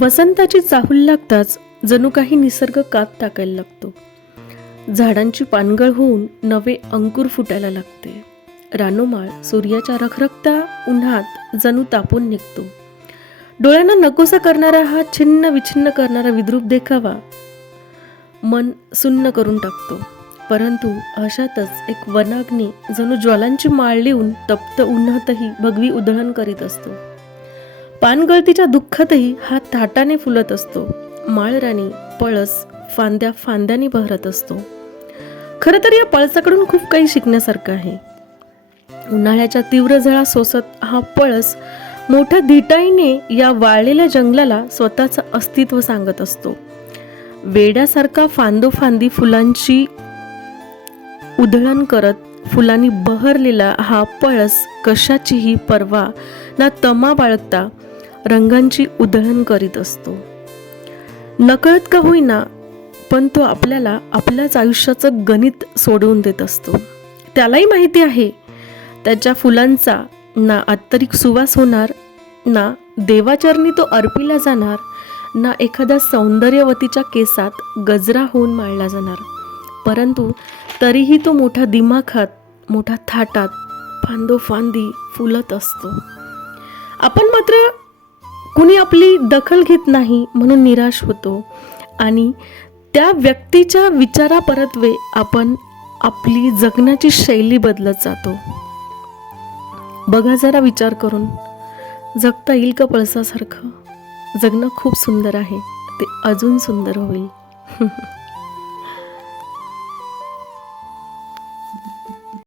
वसंताची चाहूल लागताच जणू काही निसर्ग कात टाकायला लागतो. झाडांची पानगळ होऊन नवे अंकुर फुटायला लागते. रानोमाळ सूर्याच्या रखरखत्या उन्हात जणू तापून निघतो. डोळ्यांना नकोसा करणारा हा छिन्न विछिन्न करणारा विद्रूप देखावा मन सुन्न करून टाकतो. परंतु अशातच एक वनाग्नी जणू ज्वालांची माळ लिहून तप्त उन्हातही भगवी उधळण करीत असतो. पानगळतीच्या दुःखातही हा थाटाने फुलत असतो. माळराणी पळस फांद्या फांद्याने बहरत असतो. खरं तर या पळसाकडून खूप काही शिकण्यासारखं आहे. उन्हाळ्याच्या तीव्र झळा सोसत हा पळस मोठ्या धिटाईने या वाळलेल्या जंगलाला स्वतःचं अस्तित्व सांगत असतो. वेड्यासारखा फांदोफांदी फुलांची उधळण करत फुलांनी बहरलेला हा पळस कशाचीही पर्वा ना तमा बाळगता रंगांची उधळण करीत असतो. नकळत का होईना पण तो आपल्याला आपल्याच आयुष्याचं गणित सोडवून देत असतो. त्यालाही माहिती आहे त्याच्या फुलांचा ना आंतरिक सुवास होणार, ना देवाचरणी तो अर्पिला जाणार, ना एखाद्या सौंदर्यवतीच्या केसात गजरा होऊन माळला जाणार. परंतु तरीही तो मोठ्या दिमाखात मोठ्या थाटात फांदोफांदी फुलत असतो. आपण मात्र कुणी आपली दखल घेत नाही म्हणून निराश होतो आणि त्या व्यक्तीच्या विचारापरत्वे आपण आपली जगण्याची शैली बदलत जातो. बघा जरा विचार करून, जगता येईल का पळसासारखं? जगणं खूप सुंदर आहे, ते अजून सुंदर होईल.